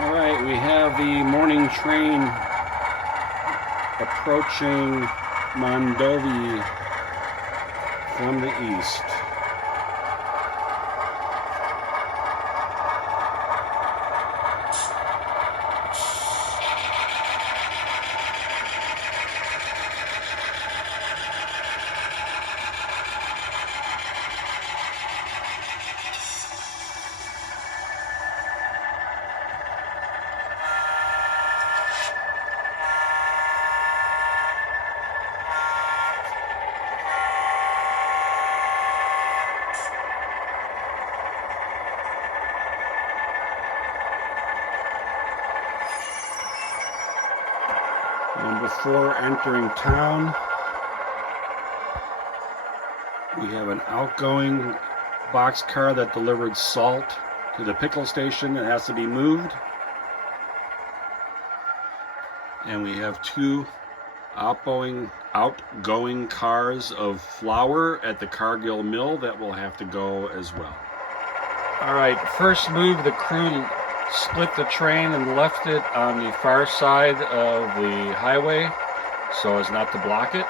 All right, we have the morning train approaching Mondovi from the east. And before entering town, we have an outgoing boxcar that delivered salt to the pickle station. It has to be moved. And we have two outgoing cars of flour at the Cargill mill that will have to go as well. All right, first move, the crew split the train and left it on the far side of the highway so as not to block it.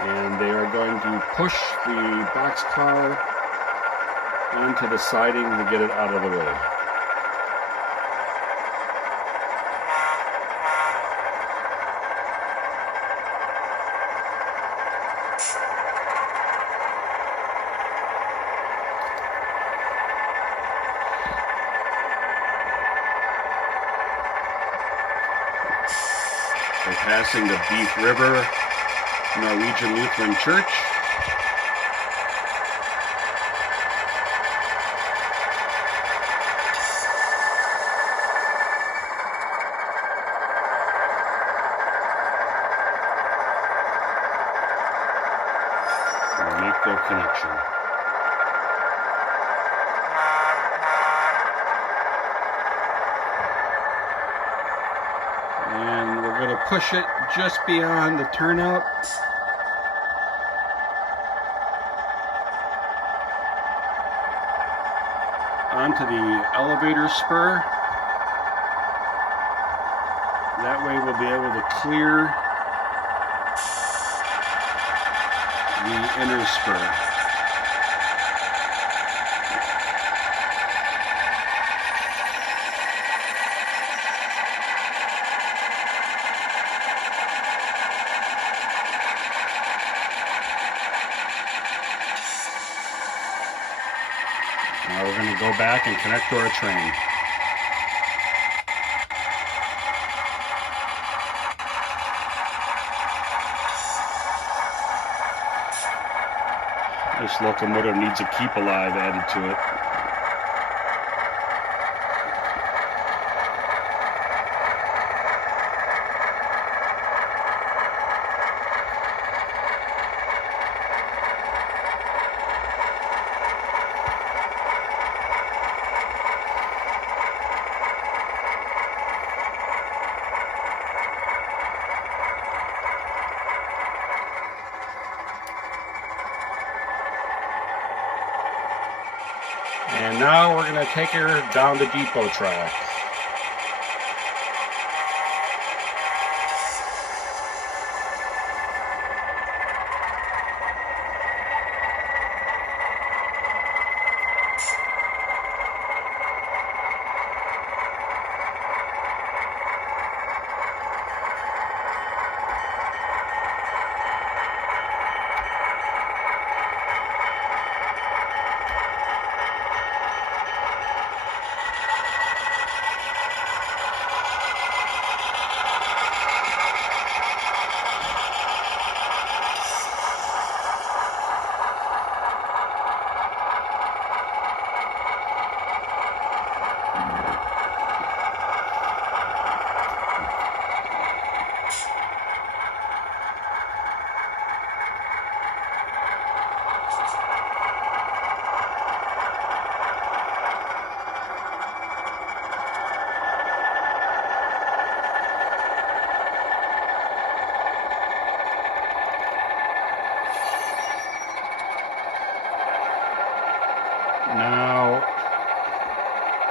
And they are going to push the boxcar onto the siding to get it out of the way. We're passing the Beef River Norwegian Lutheran Church. We'll make their connection. And we're going to push it just beyond the turnout. Onto the elevator spur. That way we'll be able to clear the inner spur. Now we're going to go back and connect to our train. This locomotive needs a keep alive added to it. And now we're going to take her down the depot track.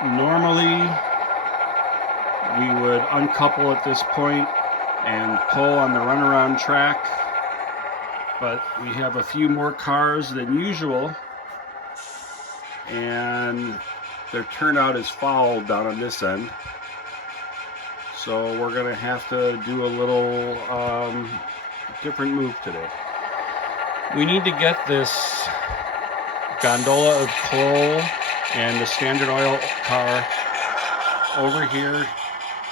Normally, we would uncouple at this point and pull on the runaround track, but we have a few more cars than usual, and their turnout is foul down on this end. So we're going to have to do a little different move today. We need to get this gondola of coal and the Standard Oil car over here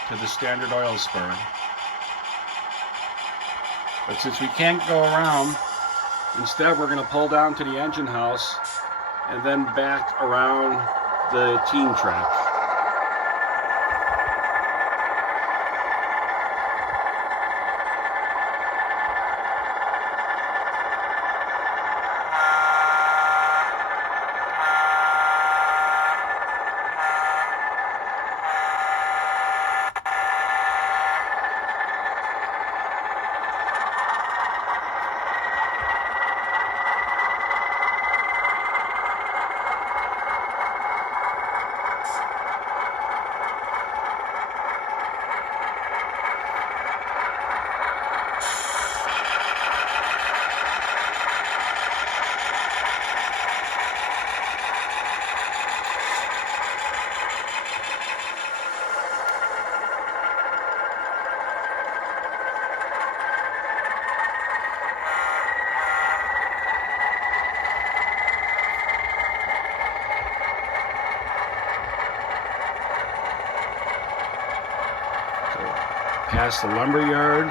to the Standard Oil Spur. But since we can't go around, instead we're going to pull down to the engine house and then back around the team track. Past the lumber yard.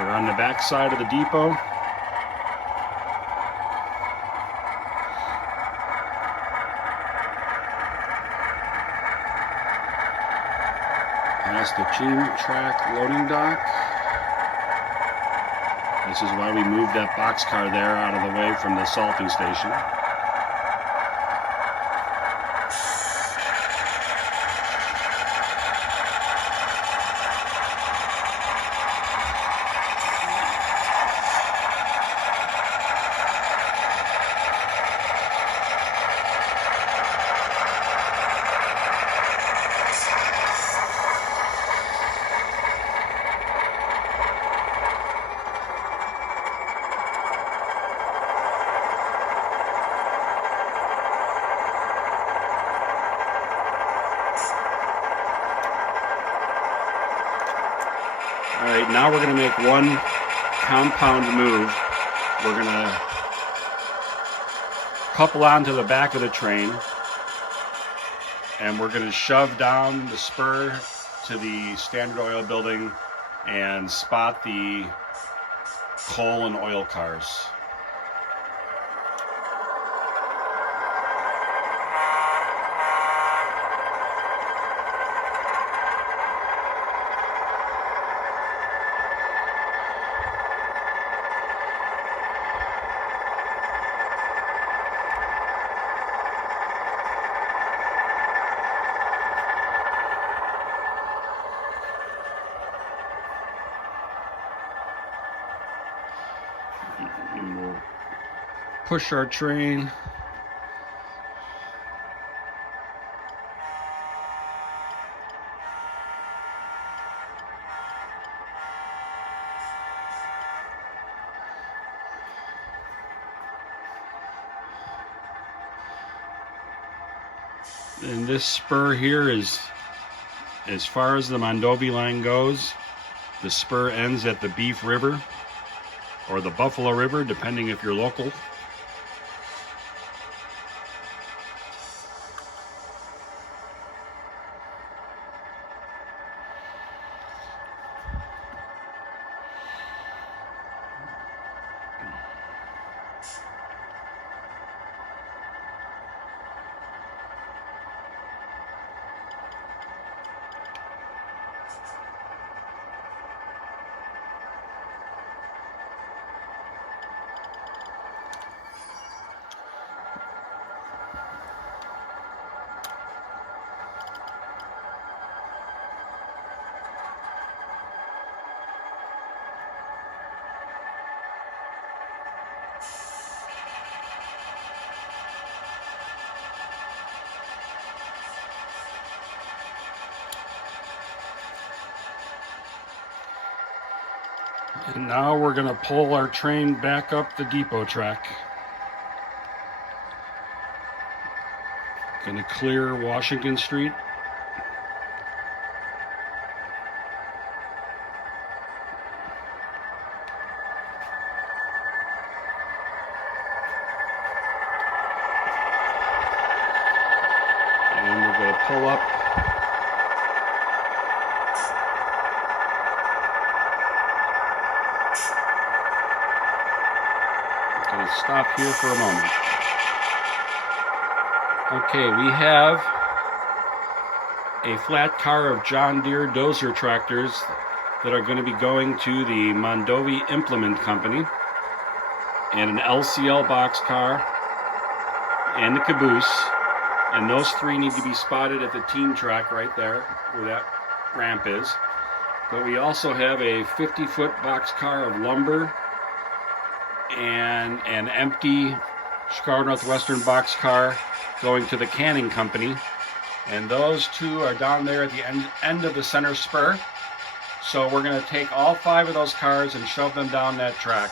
We're on the back side of the depot. Past the team track loading dock. This is why we moved that boxcar there out of the way from the salting station. Alright, now we're going to make one compound move. We're going to couple onto the back of the train, and we're going to shove down the spur to the Standard Oil building and spot the coal and oil cars. And we'll push our train. And this spur here is, as far as the Mondovi line goes, the spur ends at the Beef River or the Buffalo River, depending if you're local. And now we're going to pull our train back up the depot track. Going to clear Washington Street. And we're going to pull up. Going to stop here for a moment. Okay, we have a flat car of John Deere dozer tractors that are going to be going to the Mondovi Implement Company, and an LCL box car, and the caboose, and those three need to be spotted at the team track right there where that ramp is. But we also have a 50-foot box car of lumber and an empty Chicago Northwestern box car going to the canning company, and those two are down there at the end of the center spur. So we're going to take all 5 of those cars and shove them down that track.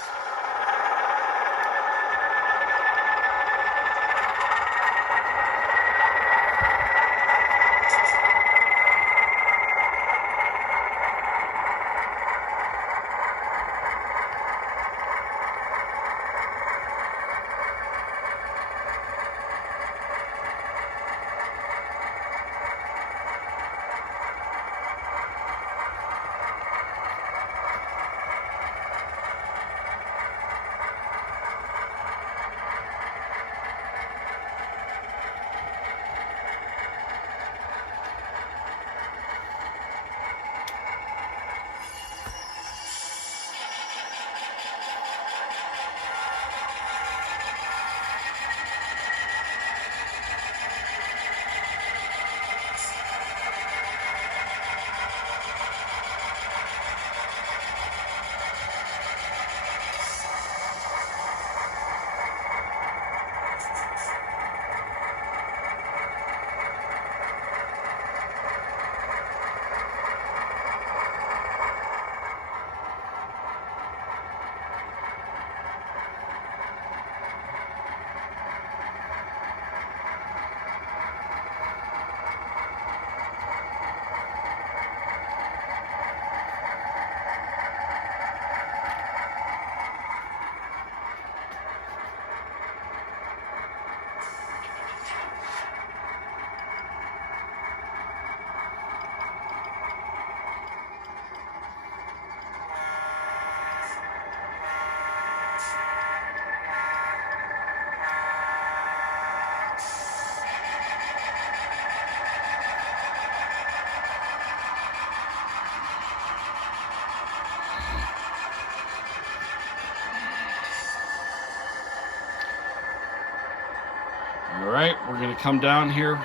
All right, we're going to come down here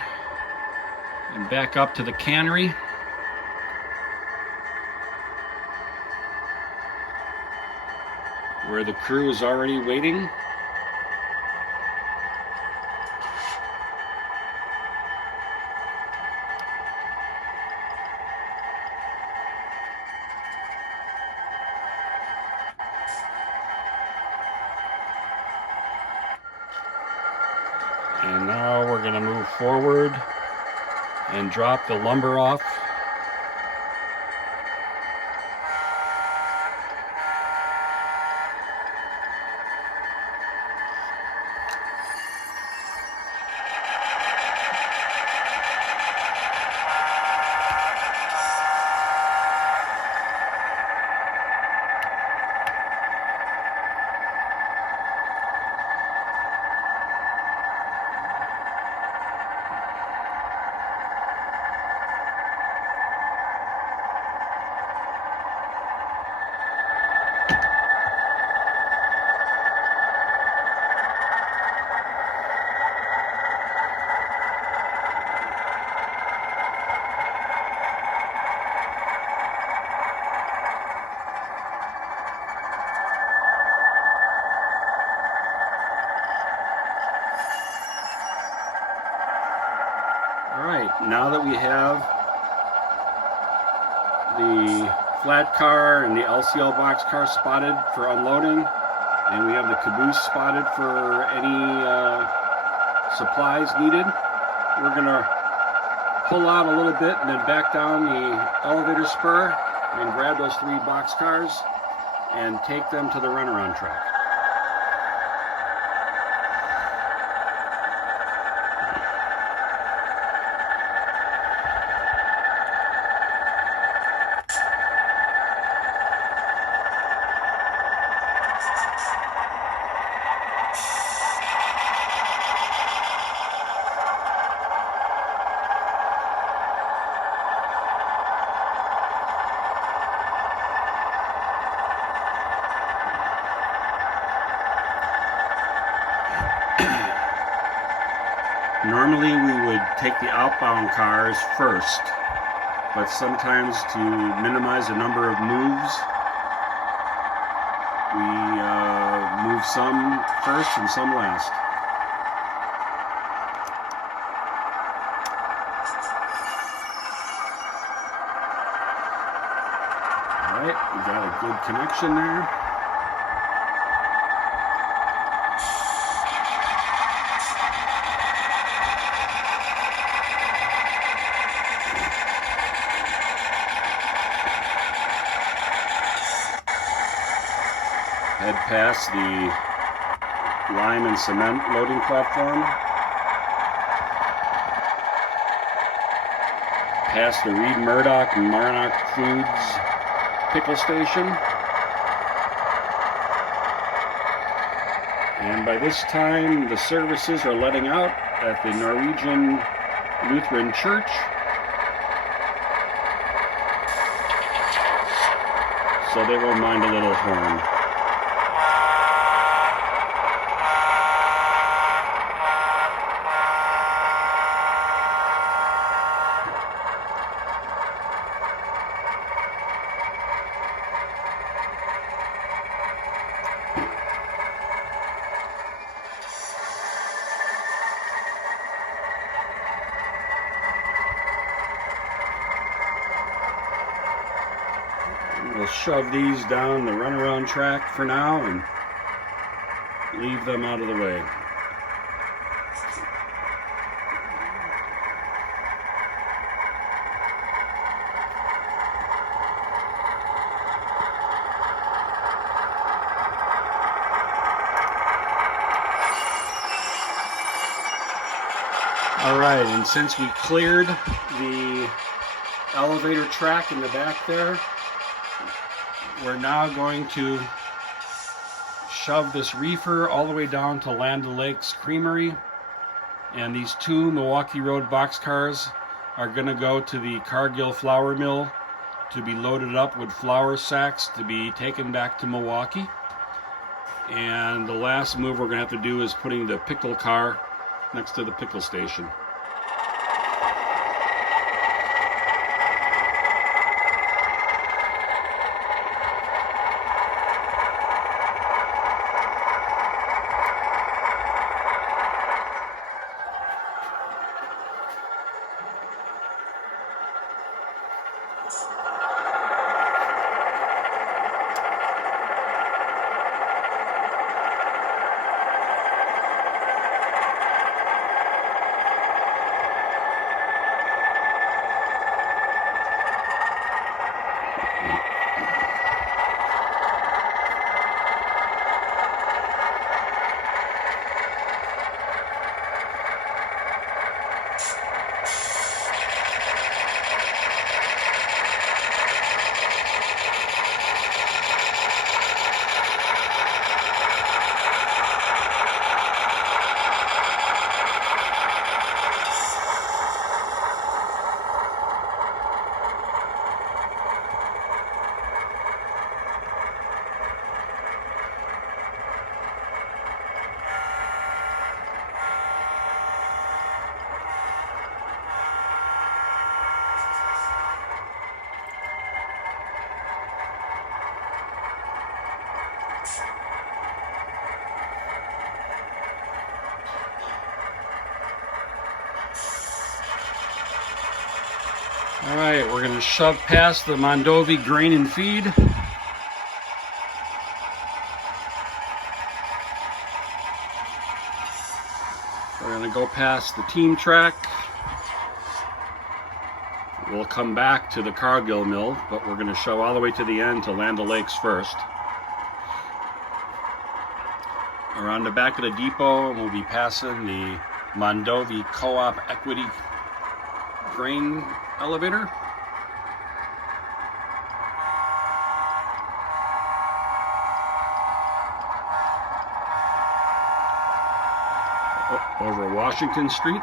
and back up to the cannery. Where the crew is already waiting. And now we're going to move forward and drop the lumber off. All right, now that we have the flat car and the LCL boxcar spotted for unloading, and we have the caboose spotted for any supplies needed. We're gonna pull out a little bit and then back down the elevator spur and grab those 3 boxcars and take them to the runaround track. Normally we would take the outbound cars first, but sometimes to minimize the number of moves, we move some first and some last. All right, we got a good connection there. Head past the lime and cement loading platform, past the Reed Murdoch and Marnock Foods pickle station, and by this time the services are letting out at the Norwegian Lutheran Church, so they won't mind a little horn. We'll shove these down the runaround track for now and leave them out of the way. All right, and since we cleared the elevator track in the back there, we're now going to shove this reefer all the way down to Land O'Lakes Creamery, and these 2 Milwaukee Road boxcars are going to go to the Cargill flour mill to be loaded up with flour sacks to be taken back to Milwaukee. And the last move we're going to have to do is putting the pickle car next to the pickle station. All right, we're going to shove past the Mondovi grain and feed. We're going to go past the team track. We'll come back to the Cargill mill, but we're going to shove all the way to the end to Land O'Lakes first. Around the back of the depot, we'll be passing the Mondovi Co-op Equity grain elevator. Over Washington Street.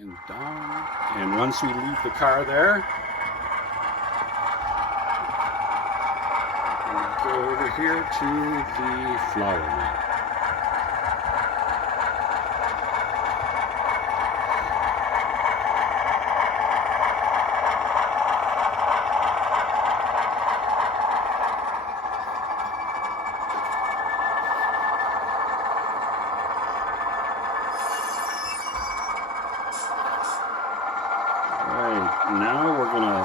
And down. And once we leave the car there, we'll go over here to the flour mill. Now we're going to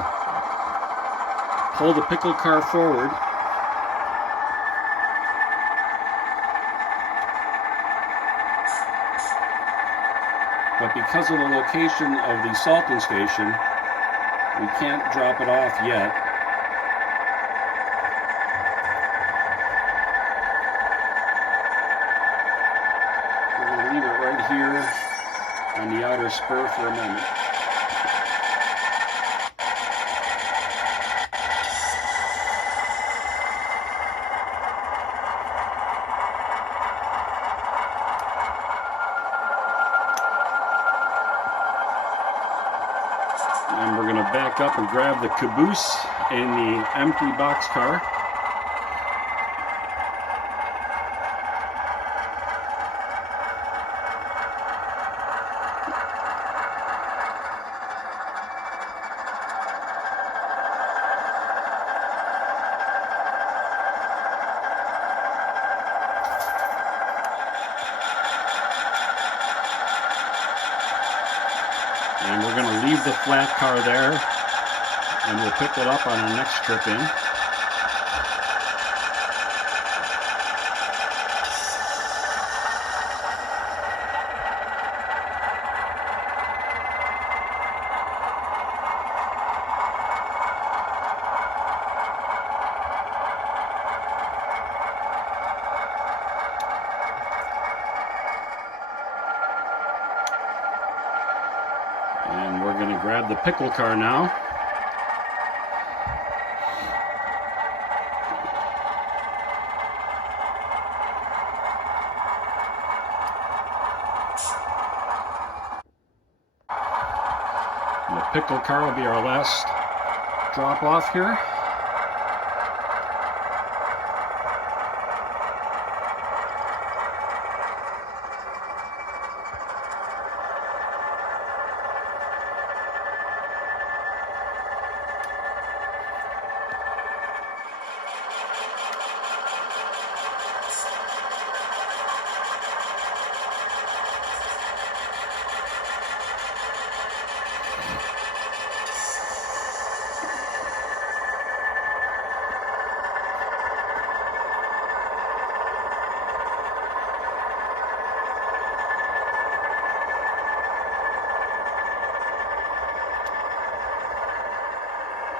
pull the pickle car forward. But because of the location of the salting station, we can't drop it off yet. We're going to leave it right here on the outer spur for a minute. And we're going to back up and grab the caboose in the empty boxcar. And we're going to leave the flat car there, and we'll pick it up on our next trip in. And we're going to grab the pickle car now. And the pickle car will be our last drop off here.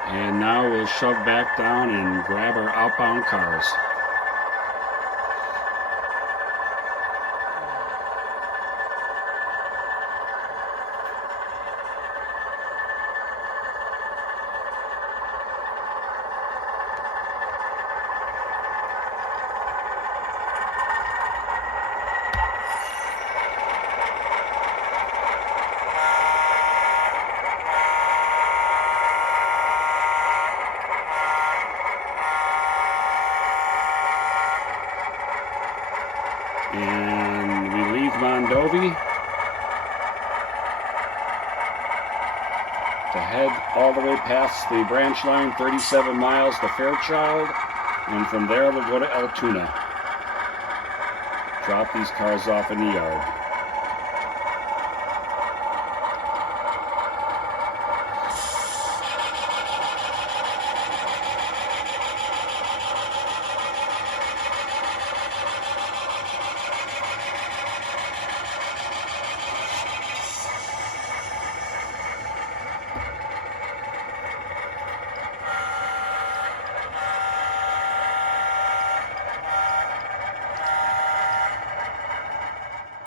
And now we'll shove back down and grab our outbound cars. And we leave Mondovi. to head all the way past the branch line, 37 miles to Fairchild, and from there we'll go to Altoona. Drop these cars off in the yard.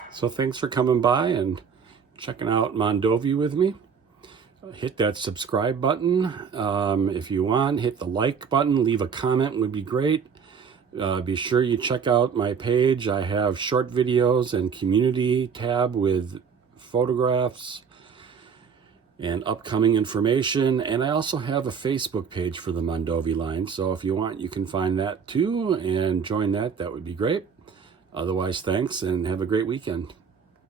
So thanks for coming by and checking out Mondovi with me. Hit that subscribe button. If you want, hit the like button. Leave a comment would be great. Be sure you check out my page. I have short videos and community tab with photographs and upcoming information. And I also have a Facebook page for the Mondovi line. So if you want, you can find that too and join that. That would be great. Otherwise, thanks and have a great weekend.